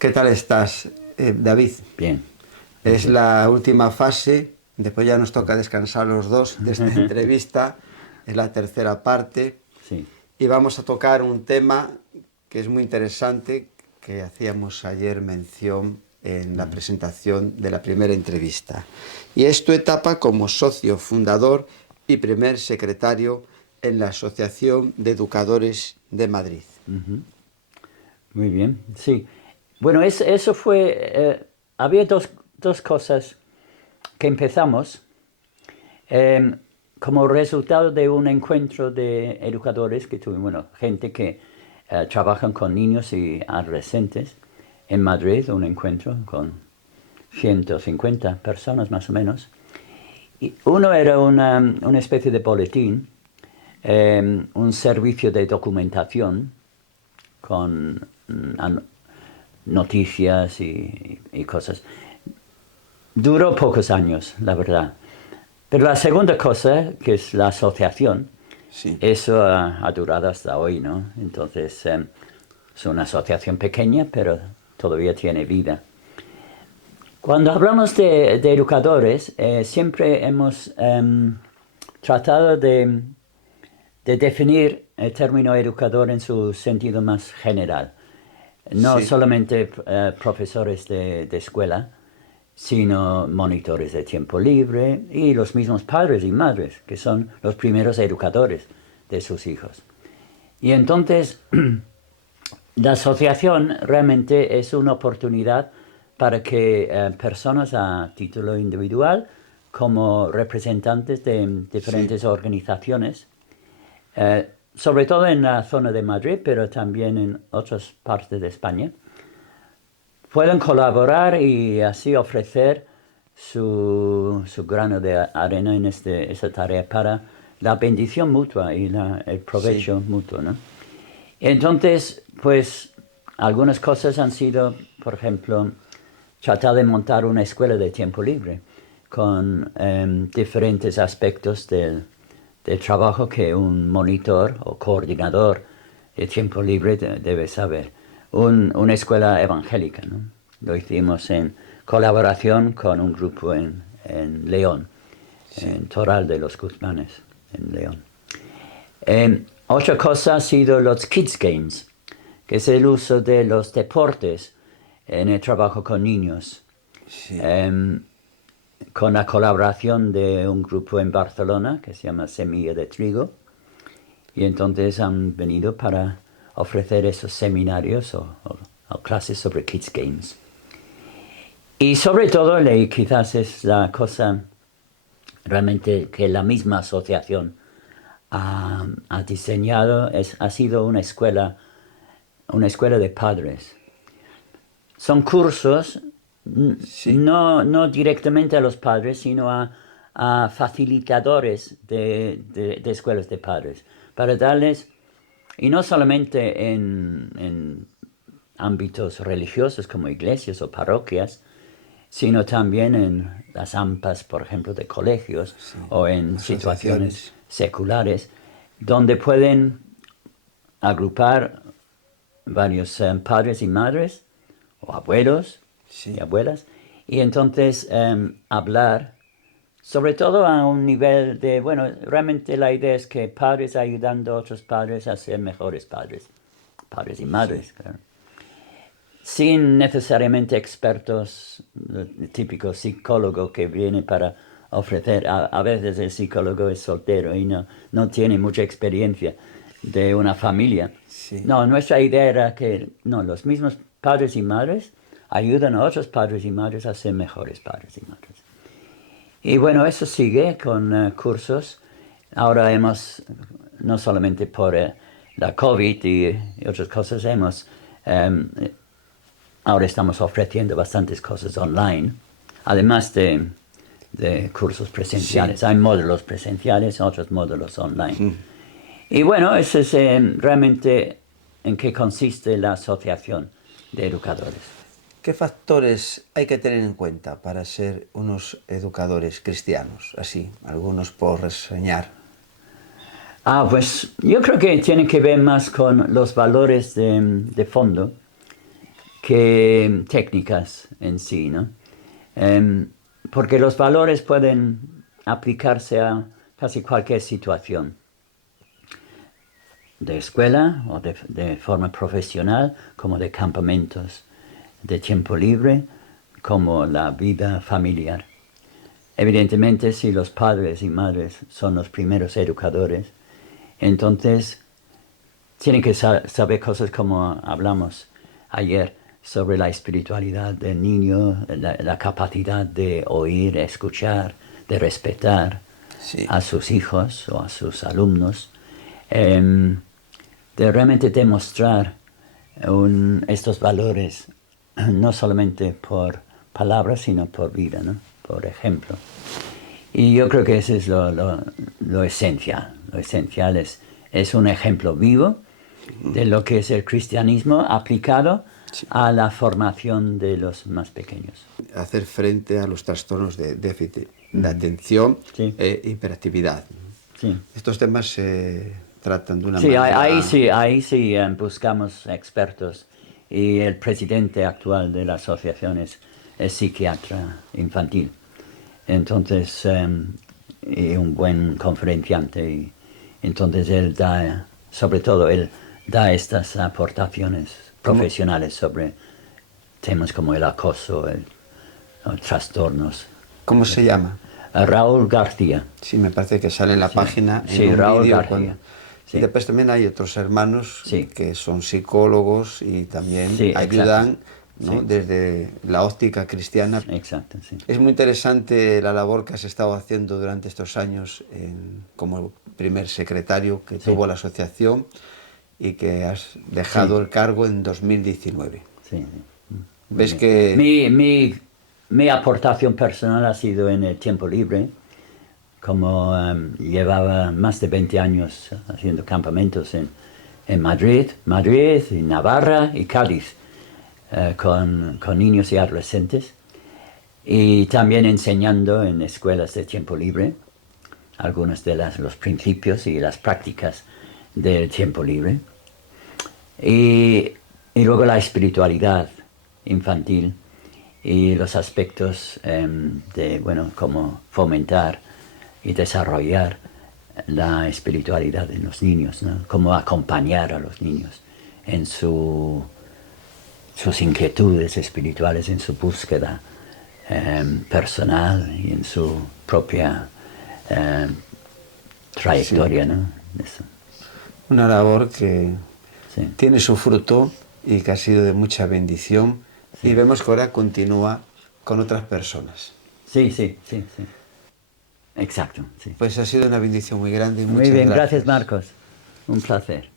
¿Qué tal estás, David? Bien. Es la última fase, después ya nos toca descansar los dos de esta entrevista, es la tercera parte, Sí. y vamos a tocar un tema que es muy interesante, que hacíamos ayer mención en la presentación de la primera entrevista, y es tu etapa como socio fundador y primer secretario en la Asociación de Educadores de Madrid. Muy bien, sí. Bueno, eso fue... había dos cosas que empezamos como resultado de un encuentro de educadores que tuvimos, bueno, gente que trabajan con niños y adolescentes en Madrid, un encuentro con 150 personas más o menos. Y uno era una especie de boletín, un servicio de documentación con noticias y cosas. Duró pocos años, la verdad. Pero la segunda cosa, que es la asociación, Sí. eso ha durado hasta hoy, ¿no? Entonces, es una asociación pequeña, pero todavía tiene vida. Cuando hablamos de educadores, siempre hemos tratado de definir el término educador en su sentido más general. No Sí. solamente profesores de escuela, sino monitores de tiempo libre y los mismos padres y madres, que son los primeros educadores de sus hijos. Y entonces, la asociación realmente es una oportunidad para que personas a título individual, como representantes de diferentes organizaciones, sobre todo en la zona de Madrid, pero también en otras partes de España, pueden colaborar y así ofrecer su grano de arena en esta tarea para la bendición mutua y el provecho mutuo, ¿no? Entonces, pues, algunas cosas han sido, por ejemplo, tratar de montar una escuela de tiempo libre con diferentes aspectos del trabajo que un monitor o coordinador de tiempo libre debe saber. Una escuela evangélica, ¿no? Lo hicimos en colaboración con un grupo en León, en Toral de los Guzmanes, en León. Otra cosa ha sido los Kids Games, que es el uso de los deportes en el trabajo con niños. Sí. Con la colaboración de un grupo en Barcelona que se llama Semilla de Trigo, y entonces han venido para ofrecer esos seminarios o clases sobre Kids Games. Y sobre todo, quizás es la cosa realmente que la misma asociación ha diseñado, ha sido una escuela de padres. Son cursos, Sí. no directamente a los padres, sino a facilitadores de escuelas de padres, para darles, y no solamente en ámbitos religiosos como iglesias o parroquias, sino también en las AMPAs, por ejemplo, de colegios, o en situaciones seculares, donde pueden agrupar varios padres y madres, o abuelos y abuelas, y entonces hablar, sobre todo a un nivel de, bueno, realmente la idea es que padres ayudando a otros padres a ser mejores padres y madres, claro. Sin necesariamente expertos, el típico psicólogo que viene para ofrecer, a veces el psicólogo es soltero y no tiene mucha experiencia de una familia. Sí. No, nuestra idea era que los mismos padres y madres ayudan a otros padres y madres a ser mejores padres y madres. Y bueno, eso sigue con cursos. Ahora no solamente por la COVID y otras cosas, ahora estamos ofreciendo bastantes cosas online, además de cursos presenciales. Sí. Hay módulos presenciales, otros módulos online. Y bueno, eso es realmente en qué consiste la asociación de educadores. ¿Qué factores hay que tener en cuenta para ser unos educadores cristianos? Así, algunos por reseñar. Pues yo creo que tiene que ver más con los valores de fondo. que técnicas en sí, ¿no? Porque los valores pueden aplicarse a casi cualquier situación, de escuela o de forma profesional, como de campamentos de tiempo libre, como la vida familiar. Evidentemente, si los padres y madres son los primeros educadores, entonces tienen que saber cosas como hablamos ayer sobre la espiritualidad del niño, la capacidad de oír, escuchar, de respetar Sí. a sus hijos o a sus alumnos, de realmente demostrar estos valores, no solamente por palabras, sino por vida, ¿no? Por ejemplo. Y yo creo que eso es lo esencial. Lo esencial es un ejemplo vivo de lo que es el cristianismo aplicado a la formación de los más pequeños. Hacer frente a los trastornos de déficit de atención Sí. e hiperactividad. Sí. Estos temas se tratan de una Sí, manera... ahí sí buscamos expertos y el presidente actual de la asociación es psiquiatra infantil. Entonces, y un buen conferenciante. Y entonces él da, sobre todo, él da estas aportaciones profesionales sobre temas como el acoso, los trastornos. ¿Cómo se llama? Raúl García. Sí, me parece que sale en la página, Sí, en un Raúl vídeo. García. Sí. Y después también hay otros hermanos Sí. que son psicólogos y también Sí, ayudan, ¿no? Sí. desde la óptica cristiana. Exacto, sí. Es muy interesante la labor que has estado haciendo durante estos años como primer secretario que tuvo la asociación y que has dejado el cargo en 2019. Sí. ¿Ves que Mi aportación personal ha sido en el tiempo libre, como llevaba más de 20 años haciendo campamentos en Madrid, y Navarra y Cádiz, con niños y adolescentes, y también enseñando en escuelas de tiempo libre algunos de los principios y las prácticas del tiempo libre. Y luego la espiritualidad infantil y los aspectos de, cómo fomentar y desarrollar la espiritualidad de los niños, ¿no? Cómo acompañar a los niños en sus inquietudes espirituales, en su búsqueda personal y en su propia trayectoria, ¿no? Eso. una labor que Sí. tiene su fruto y que ha sido de mucha bendición y vemos que ahora continúa con otras personas. Sí. Exacto, sí. Pues ha sido una bendición muy grande y Muy muchas bien, gracias. gracias Marcos. Un placer.